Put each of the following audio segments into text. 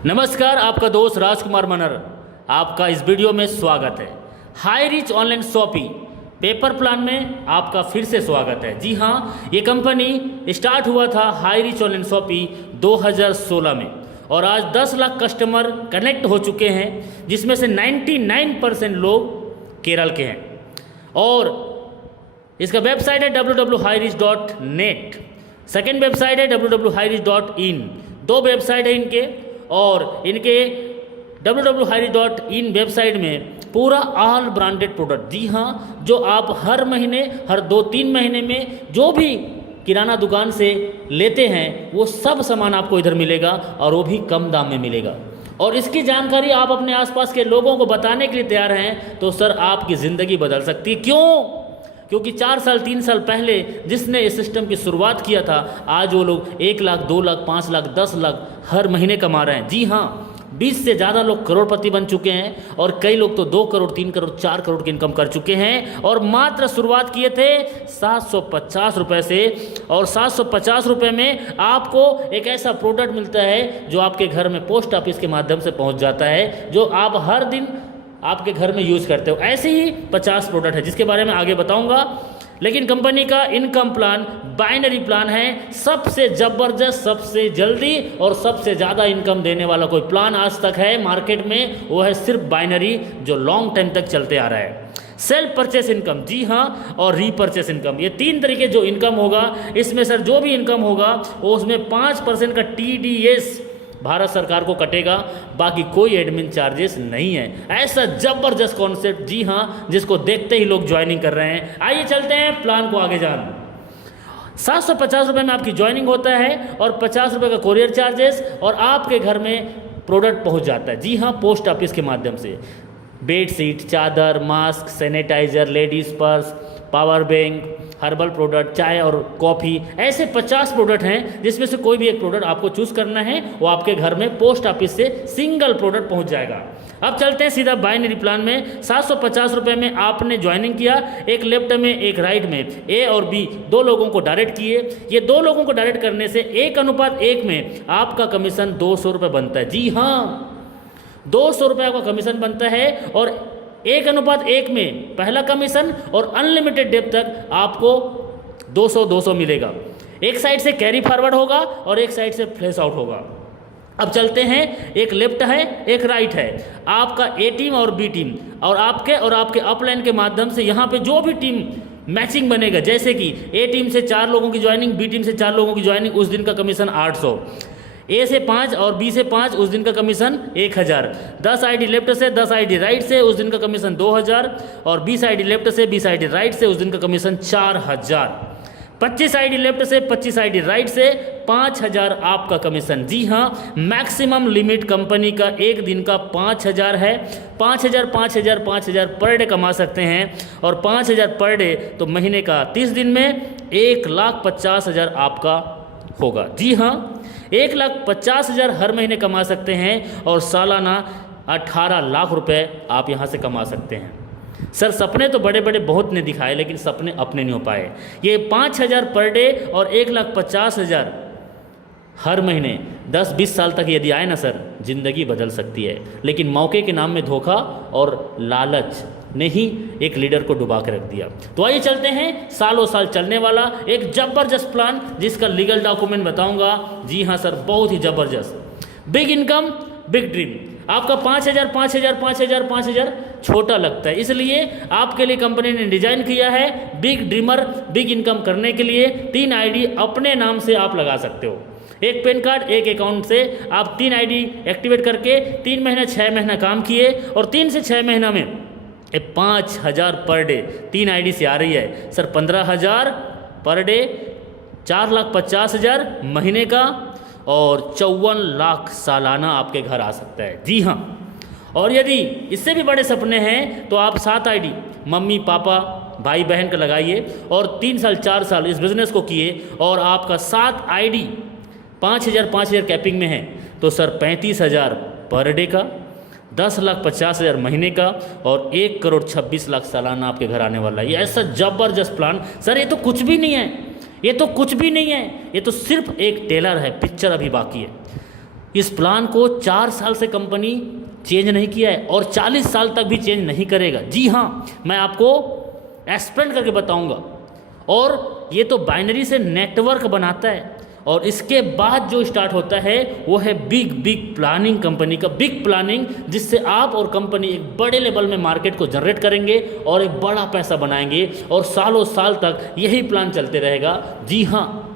नमस्कार, आपका दोस्त राजकुमार मनर आपका इस वीडियो में स्वागत है। High rich online shopping paper plan में आपका फिर से स्वागत है। जी हाँ, ये कंपनी स्टार्ट हुआ था हाई रिच ऑनलाइन शॉपिंग 2016 में और आज 10 लाख कस्टमर कनेक्ट हो चुके हैं, जिसमें से 99% लोग केरल के हैं। और इसका वेबसाइट है www.highreach.net, सेकेंड वेबसाइट है www.highreach.in। दो वेबसाइट है इनके, और इनके www.highreach.in वेबसाइट में पूरा ऑल ब्रांडेड प्रोडक्ट, जी हाँ, जो आप हर महीने, हर 2-3 महीने में जो भी किराना दुकान से लेते हैं वो सब सामान आपको इधर मिलेगा और वो भी कम दाम में मिलेगा। और इसकी जानकारी आप अपने आसपास के लोगों को बताने के लिए तैयार हैं तो सर आपकी ज़िंदगी बदल सकती है। क्यों? क्योंकि 4 साल 3 साल पहले जिसने इस सिस्टम की शुरुआत किया था, आज वो लोग 1 लाख 2 लाख 5 लाख 10 लाख हर महीने कमा रहे हैं। जी हाँ, 20 से ज़्यादा लोग करोड़पति बन चुके हैं और कई लोग तो 2 करोड़ 3 करोड़ 4 करोड़ की इनकम कर चुके हैं। और मात्र शुरुआत किए थे 750 रुपये से, और 750 रुपये में आपको एक ऐसा प्रोडक्ट मिलता है जो आपके घर में पोस्ट ऑफिस के माध्यम से पहुंच जाता है, जो आप हर दिन आपके घर में यूज़ करते हो। ऐसे ही 50 प्रोडक्ट है जिसके बारे में आगे बताऊंगा। लेकिन कंपनी का इनकम प्लान बाइनरी प्लान है, सबसे ज़बरदस्त, सबसे जल्दी और सबसे ज़्यादा इनकम देने वाला कोई प्लान आज तक है मार्केट में, वो है सिर्फ बाइनरी, जो लॉन्ग टाइम तक चलते आ रहा है। सेल्फ परचेस इनकम, जी हाँ, और रीपरचेस इनकम, ये 3 तरीके जो इनकम होगा। इसमें सर जो भी इनकम होगा वो उसमें 5% का TDS भारत सरकार को कटेगा, बाकी कोई एडमिन चार्जेस नहीं है। ऐसा जबरदस्त कॉन्सेप्ट, जी हाँ, जिसको देखते ही लोग ज्वाइनिंग कर रहे हैं। आइए चलते हैं प्लान को आगे जान। 750 रुपये में आपकी ज्वाइनिंग होता है और 50 रुपये का कोरियर चार्जेस, और आपके घर में प्रोडक्ट पहुंच जाता है। जी हाँ, पोस्ट ऑफिस के माध्यम से बेडशीट, चादर, mask, sanitiser, ladies purse, power bank, herbal product, चाय और कॉफ़ी, ऐसे 50 प्रोडक्ट हैं जिसमें से कोई भी एक प्रोडक्ट आपको चूज़ करना है, वो आपके घर में पोस्ट ऑफिस से सिंगल प्रोडक्ट पहुंच जाएगा। अब चलते हैं सीधा बाइनरी प्लान में। 750 रुपये में आपने ज्वाइनिंग किया, एक लेफ्ट में एक राइट में, ए और बी 2 लोगों को डायरेक्ट किए। ये 2 लोगों को डायरेक्ट करने से 1:1 में आपका कमीशन 200 रुपये बनता है। जी हाँ, 200 रुपये का कमीशन बनता है, और 1:1 में पहला कमीशन, और अनलिमिटेड डेप तक आपको 200 मिलेगा। एक साइड से कैरी फॉरवर्ड होगा और एक साइड से फ्लैश आउट होगा। अब चलते हैं, एक लेफ्ट है एक राइट है, आपका ए टीम और बी टीम, और आपके अपलाइन के माध्यम से यहाँ पे जो भी टीम मैचिंग बनेगा, जैसे कि ए टीम से 4 लोगों की ज्वाइनिंग, बी टीम से 4 लोगों की ज्वाइनिंग, उस दिन का कमीशन 800, ए से 5 और बी से 5, उस दिन का कमीशन 1000, 10 आईडी लेफ्ट से 10 आईडी राइट से, उस दिन का कमीशन 2000, और 20 आईडी लेफ्ट से 20 आईडी राइट से, उस दिन का कमीशन 4000, 25 आईडी लेफ्ट से 25 आईडी राइट से 5000 आपका कमीशन। जी हाँ, मैक्सिमम लिमिट कंपनी का एक दिन का 5000 है। 5000 पर डे कमा सकते हैं, और 5000 पर डे तो महीने का 30 दिन में 1,50,000 आपका होगा। जी हाँ, 1,50,000 हर महीने कमा सकते हैं, और सालाना 18 लाख रुपए आप यहाँ से कमा सकते हैं। सर सपने तो बड़े बड़े बहुत ने दिखाए, लेकिन सपने अपने नहीं हो पाए। ये 5000 पर डे और 1,50,000 हर महीने 10-20 साल तक यदि आए ना सर, ज़िंदगी बदल सकती है। लेकिन मौके के नाम में धोखा और लालच ने ही एक लीडर को डुबा के रख दिया। तो आइए चलते हैं, सालों साल चलने वाला एक ज़बरदस्त प्लान, जिसका लीगल डॉक्यूमेंट बताऊंगा। जी हाँ सर, बहुत ही ज़बरदस्त। Big income big dream. आपका 5,000 छोटा लगता है, इसलिए आपके लिए कंपनी ने डिजाइन किया है बिग ड्रीमर, बिग इनकम करने के लिए 3 आईडी अपने नाम से आप लगा सकते हो। एक पैन कार्ड, एक अकाउंट से आप 3 आईडी एक्टिवेट करके 3 महीना 6 महीना काम किए, और 3 से 6 महीना में 5000 पर डे 3 आईडी से आ रही है सर। 15,000 पर डे, 4,50,000 महीने का, और 54 लाख सालाना आपके घर आ सकता है। जी हाँ, और यदि इससे भी बड़े सपने हैं तो आप 7 आईडी मम्मी पापा भाई बहन का लगाइए, और 3 साल 4 साल इस बिज़नेस को किए, और आपका 7 आईडी 5,000 कैपिंग में है, तो सर 35,000 पर डे का, 10,50,000 महीने का, और 1,26,00,000 सालाना आपके घर आने वाला है। ये ऐसा ज़बरदस्त प्लान सर, ये तो कुछ भी नहीं है, ये तो कुछ भी नहीं है, ये तो सिर्फ एक टेलर है, पिक्चर अभी बाकी है। इस प्लान को 4 साल से कंपनी चेंज नहीं किया है और 40 साल तक भी चेंज नहीं करेगा। जी हाँ, मैं आपको एक्सप्लेन करके बताऊंगा। और ये तो बाइनरी से नेटवर्क बनाता है और इसके बाद जो स्टार्ट होता है वो है बिग प्लानिंग, कंपनी का बिग प्लानिंग, जिससे आप और कंपनी एक बड़े लेवल में मार्केट को जनरेट करेंगे और एक बड़ा पैसा बनाएंगे और सालों साल तक यही प्लान चलते रहेगा। जी हाँ,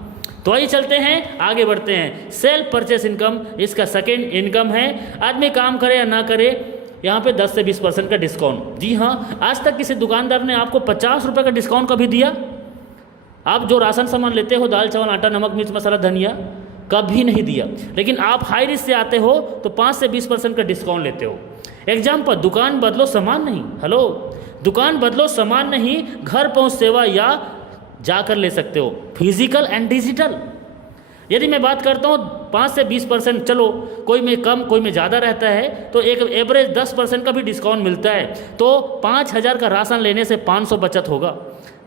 तो आइए चलते हैं, आगे बढ़ते हैं। सेल्फ परचेस इनकम इसका सेकेंड इनकम है। आदमी काम करे या ना करे, यहाँ पे 10 से 20% का डिस्काउंट। जी हाँ, आज तक किसी दुकानदार ने आपको 50 रुपये का डिस्काउंट कभी दिया? आप जो राशन सामान लेते हो, दाल चावल आटा नमक मिर्च मसाला धनिया, कभी नहीं दिया। लेकिन आप हाई रिस्क से आते हो तो 5 से 20% का डिस्काउंट लेते हो। एग्जाम्पल, दुकान बदलो सामान नहीं। हेलो, दुकान बदलो सामान नहीं, घर पहुँच सेवा या जाकर ले सकते हो, फिजिकल एंड डिजिटल। यदि मैं बात करता हूँ 5 से 20%, चलो कोई में कम कोई में ज़्यादा रहता है, तो एक एवरेज 10% का भी डिस्काउंट मिलता है। तो 5,000 का राशन लेने से 500 बचत होगा,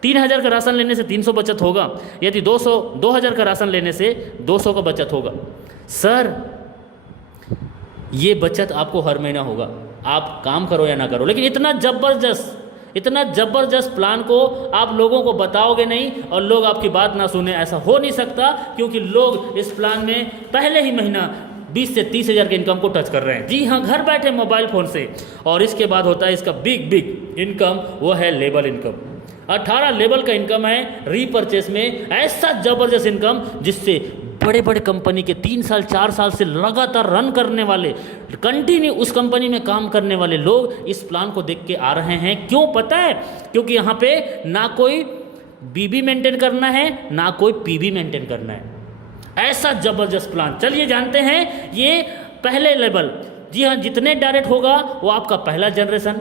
3,000 का राशन लेने से 300 बचत होगा, यदि 2,000 का राशन लेने से 200 का बचत होगा। सर, ये बचत आपको हर महीना होगा, आप काम करो या ना करो। लेकिन इतना ज़बरदस्त प्लान को आप लोगों को बताओगे नहीं और लोग आपकी बात ना सुने, ऐसा हो नहीं सकता, क्योंकि लोग इस प्लान में पहले ही महीना 20 से 30,000 के इनकम को टच कर रहे हैं। जी हाँ, घर बैठे मोबाइल फ़ोन से। और इसके बाद होता है इसका बिग इनकम, वो है लेबल इनकम। 18 लेवल का इनकम है रीपरचेस में। ऐसा ज़बरदस्त इनकम जिससे बड़े बड़े कंपनी के 3 साल 4 साल से लगातार रन करने वाले, कंटिन्यू उस कंपनी में काम करने वाले लोग इस प्लान को देख के आ रहे हैं। क्यों पता है? क्योंकि यहाँ पे ना कोई बीबी मेंटेन करना है ना कोई पीबी मेंटेन करना है। ऐसा ज़बरदस्त प्लान। चलिए जानते हैं ये पहले लेवल। जी हाँ, जितने डायरेक्ट होगा वो आपका पहला जनरेशन,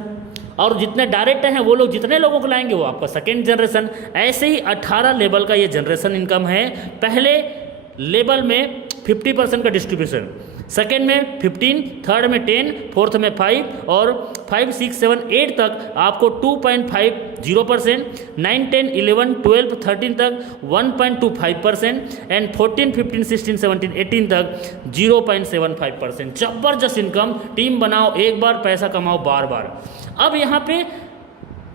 और जितने डायरेक्ट हैं वो लोग जितने लोगों को लाएंगे वो आपका सेकेंड जनरेशन। ऐसे ही 18 लेवल का ये जनरेशन इनकम है। पहले लेवल में 50% का डिस्ट्रीब्यूशन, सेकेंड में 15, थर्ड में 10, फोर्थ में 5 और 5, 6, 7, 8 तक आपको 2.50%, 9, 10, 11, 12, 13 तक 1.25% एंड 14, 15, 16, 17, 18 तक 0.75%। जबरदस्त इनकम। टीम बनाओ एक बार, पैसा कमाओ बार बार। अब यहाँ पे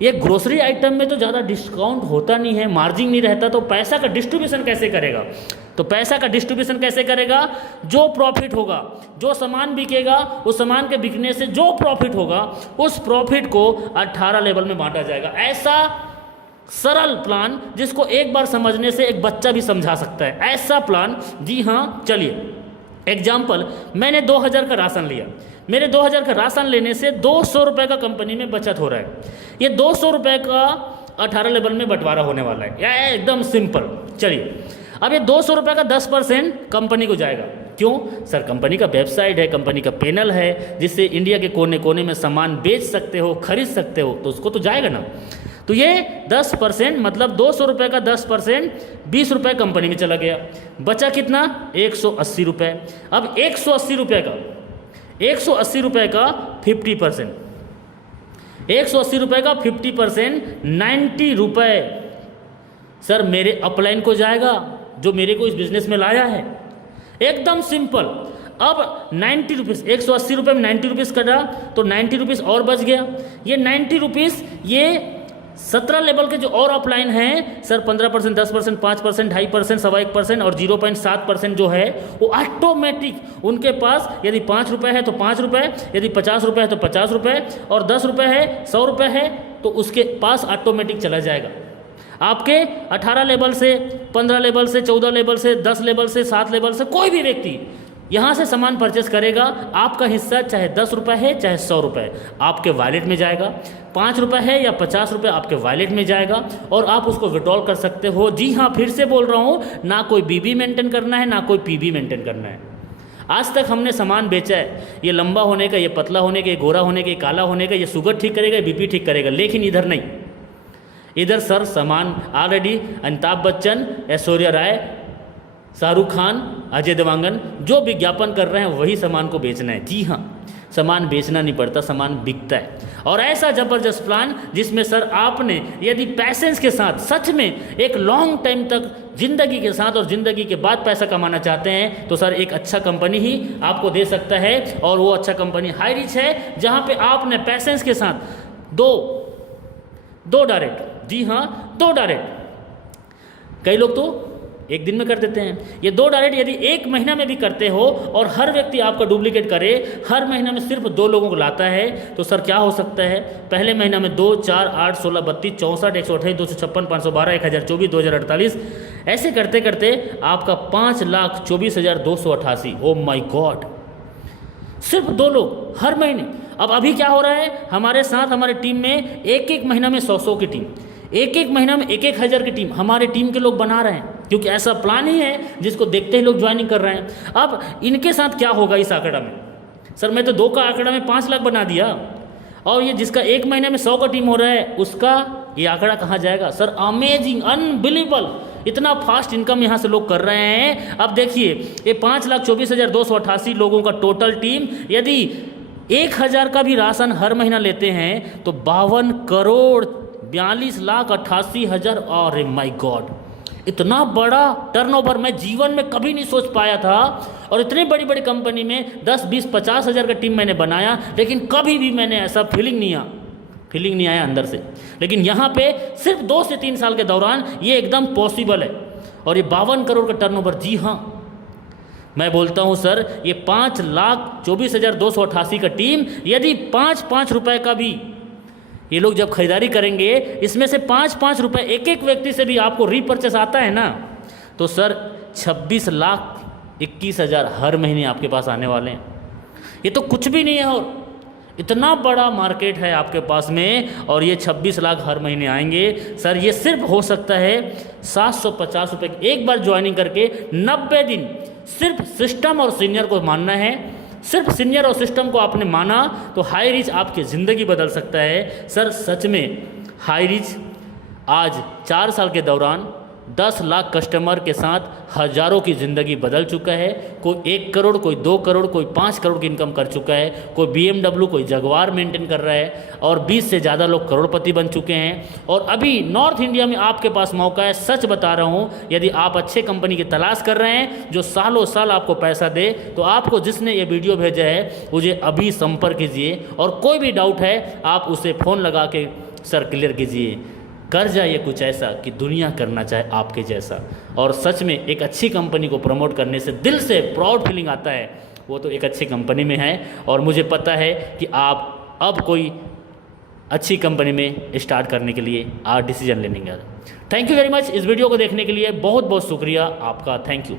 ये ग्रोसरी आइटम में तो ज़्यादा डिस्काउंट होता नहीं है, मार्जिन नहीं रहता, तो पैसा का डिस्ट्रीब्यूशन कैसे करेगा? तो पैसा का डिस्ट्रीब्यूशन कैसे करेगा? जो प्रॉफिट होगा, जो सामान बिकेगा, उस सामान के बिकने से जो प्रॉफिट होगा, उस प्रॉफिट को 18 लेवल में बांटा जाएगा। ऐसा सरल प्लान जिसको एक बार समझने से एक बच्चा भी समझा सकता है, ऐसा प्लान। जी हाँ, चलिए एग्जाम्पल, मैंने 2,000 का राशन लिया। मेरे 2,000 का राशन लेने से 200 रुपये का कंपनी में बचत हो रहा है। ये 200 रुपये का 18 लेवल में बंटवारा होने वाला है, या एकदम सिंपल। चलिए, अब ये 200 रुपये का 10% कंपनी को जाएगा। क्यों? सर, कंपनी का वेबसाइट है, कंपनी का पैनल है, जिससे इंडिया के कोने कोने में सामान बेच सकते हो, खरीद सकते हो, तो उसको तो जाएगा ना। तो ये 10% मतलब 200 रुपये का 10% 20 रुपये कंपनी में चला गया। बचा कितना? 180 रुपये। अब 180 रुपये का 50%, 180 रुपये का 50% 90 रुपये सर मेरे अपलाइन को जाएगा, जो मेरे को इस बिजनेस में लाया है। एकदम सिंपल। अब 90 रुपीज़, 180 रुपये में 90 रुपीज़ कटा तो 90 रुपीज़ और बच गया। ये 90 रुपीज़ ये 17 लेवल के जो और अपलाइन हैं सर, 15%, 10%, 5%, 2.5%, 1.25% और 0.7% जो है वो ऑटोमेटिक उनके पास, यदि 5 रुपये है तो 5 रुपये, यदि 50 रुपये है तो 50 रुपये, और 10 रुपये है, 100 रुपये है, तो उसके पास ऑटोमेटिक चला जाएगा। आपके 18 लेवल से, 15 लेवल से, 14 लेवल से, 10 लेवल से, 7 लेवल से कोई भी व्यक्ति यहाँ से सामान परचेस करेगा, आपका हिस्सा चाहे 10 रुपये है चाहे 100 रुपये आपके वॉलेट में जाएगा, 5 रुपये है या 50 रुपये आपके वॉलेट में जाएगा, और आप उसको विड्रॉल कर सकते हो। जी हाँ, फिर से बोल रहा हूँ, ना कोई बीबी मेंटेन करना है ना कोई पीबी मेंटेन करना है। आज तक हमने सामान बेचा है, ये लंबा होने का, ये पतला होने का, ये गोरा होने का, ये काला होने का, ये शुगर ठीक करेगा, ये बीपी ठीक करेगा, लेकिन इधर नहीं। इधर सर सामान ऑलरेडी अमिताभ बच्चन, ऐश्वर्या राय, शाहरुख खान, अजय देवगन जो विज्ञापन कर रहे हैं वही सामान को बेचना है। जी हाँ, सामान बेचना नहीं पड़ता, सामान बिकता है। और ऐसा ज़बरदस्त प्लान जिसमें सर आपने यदि पैसेंस के साथ सच में एक लॉन्ग टाइम तक ज़िंदगी के साथ और ज़िंदगी के बाद पैसा कमाना चाहते हैं तो सर एक अच्छा कंपनी ही आपको दे सकता है, और वो अच्छा कंपनी हाई रिच है, जहाँ पे आपने पैसेंस के साथ दो डायरेक्ट, जी हाँ 2 डायरेक्ट, कई लोग तो एक दिन में कर देते हैं, ये 2 डायरेक्ट यदि 1 महीना में भी करते हो और हर व्यक्ति आपका डुप्लीकेट करे, हर महीना में सिर्फ 2 लोगों को लाता है, तो सर क्या हो सकता है, पहले महीना में 2, 4, 8, 16, 32, 64, 128, 256, 512, 1024, 2048, ऐसे करते करते आपका 5,24,288। ओ माई गॉड, सिर्फ 2 लोग हर महीने। अब अभी क्या हो रहा है, हमारे साथ हमारे टीम में एक महीना में 100 की टीम, एक महीना में 1,000 की टीम हमारे टीम के लोग बना रहे हैं, क्योंकि ऐसा प्लान ही है जिसको देखते ही लोग ज्वाइनिंग कर रहे हैं। अब इनके साथ क्या होगा इस आंकड़ा में, सर मैं तो 2 का आंकड़ा में 5 लाख बना दिया, और ये जिसका 1 महीने में 100 का टीम हो रहा है उसका ये आंकड़ा कहाँ जाएगा। सर अमेजिंग, अनबिलीवेबल, इतना फास्ट इनकम यहाँ से लोग कर रहे हैं। अब देखिए ये 5,24,288 लोगों का टोटल टीम, यदि 1,000 का भी राशन हर महीना लेते हैं तो 52,42,88,000। अरे माय गॉड, इतना बड़ा टर्नओवर मैं जीवन में कभी नहीं सोच पाया था, और इतनी बड़ी बड़ी कंपनी में 10, 20, 50 हज़ार का टीम मैंने बनाया, लेकिन कभी भी मैंने ऐसा फीलिंग नहीं आया अंदर से। लेकिन यहाँ पे सिर्फ 2 से 3 साल के दौरान ये एकदम पॉसिबल है, और ये 52 करोड़ का टर्नओवर, जी हाँ मैं बोलता हूँ सर, ये 5,24,288 का टीम यदि 5-5 रुपए का भी ये लोग जब खरीदारी करेंगे, इसमें से 5-5 रुपए एक व्यक्ति से भी आपको रीपर्चेस आता है ना, तो सर 26,21,000 हर महीने आपके पास आने वाले हैं। ये तो कुछ भी नहीं है, और इतना बड़ा मार्केट है आपके पास में, और ये 26 लाख हर महीने आएंगे। सर ये सिर्फ हो सकता है 750 रुपये एक बार ज्वाइनिंग करके 90 दिन। सिर्फ सिस्टम और सीनियर को मानना है, सिर्फ सीनियर और सिस्टम को आपने माना तो हाई रिच आपकी ज़िंदगी बदल सकता है। सर सच में हाई रिच आज 4 साल के दौरान 10 लाख कस्टमर के साथ हज़ारों की ज़िंदगी बदल चुका है। कोई 1 करोड़, कोई 2 करोड़, कोई 5 करोड़ की इनकम कर चुका है, कोई BMW, कोई जगवार मेंटेन कर रहा है, और 20 से ज़्यादा लोग करोड़पति बन चुके हैं। और अभी नॉर्थ इंडिया में आपके पास मौका है, सच बता रहा हूँ, यदि आप अच्छे कंपनी की तलाश कर रहे हैं जो सालों साल आपको पैसा दे, तो आपको जिसने ये वीडियो भेजा है मुझे अभी संपर्क कीजिए, और कोई भी डाउट है आप उसे फ़ोन लगा के सर क्लियर कीजिए। कर जाइए कुछ ऐसा कि दुनिया करना चाहे आपके जैसा। और सच में एक अच्छी कंपनी को प्रमोट करने से दिल से प्राउड फीलिंग आता है, वो तो एक अच्छी कंपनी में है। और मुझे पता है कि आप अब कोई अच्छी कंपनी में स्टार्ट करने के लिए आप डिसीजन लेंगे। थैंक यू वेरी मच इस वीडियो को देखने के लिए, बहुत बहुत शुक्रिया आपका, थैंक यू।